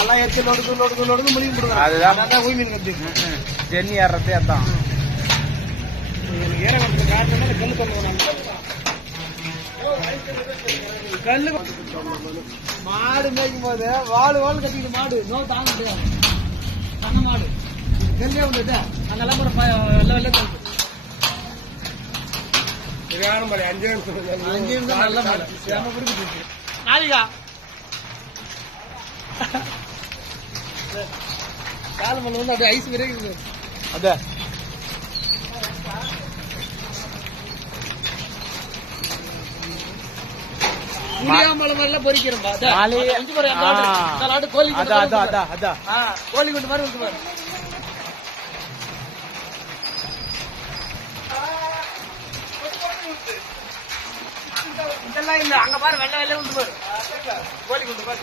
நான்லாம் எரிச்சு லொடுக்கு லொடுக்கு லொடுக்கு முடிவு போடுவேன் அதுதான். ஊய் மீன் கட்டி. ஜென்னி ஏறதே அதான். எனக்கு ஏற வந்து காட்டணும் கல்லு கொண்டு கல்லு மாடு மேய்க்கும் போது வாழு வாழு கட்டிக்கிட்டு மாடு. நோ தாங்க முடியாது. பண்ண மாடு. நெல்லே வந்துட்டு? அங்கெல்லாம் ஒரு வெள்ளை வெள்ளை கல்லு. அஞ்சு நிமிஷம் நல்ல மாடு. சேம பிடிக்கிட்டு நாளிகா. கால் மலை வந்து அப்படியே ஐஸ் விரைக்குது அத முடியாமல மாதிரிலாம் பொறிக்கிறோம் பா. அதான். நாளை- அஞ்சு பாரு, அந்த ஆடு. ஆ. இந்த ஆடு கோழி கோழி குண்டு மாதிரி இருக்கு. இதெல்லாம் இல்ல அங்க பாரு வெள்ளை வெள்ளை உண்டு பாரு கோழி குண்டு பாரு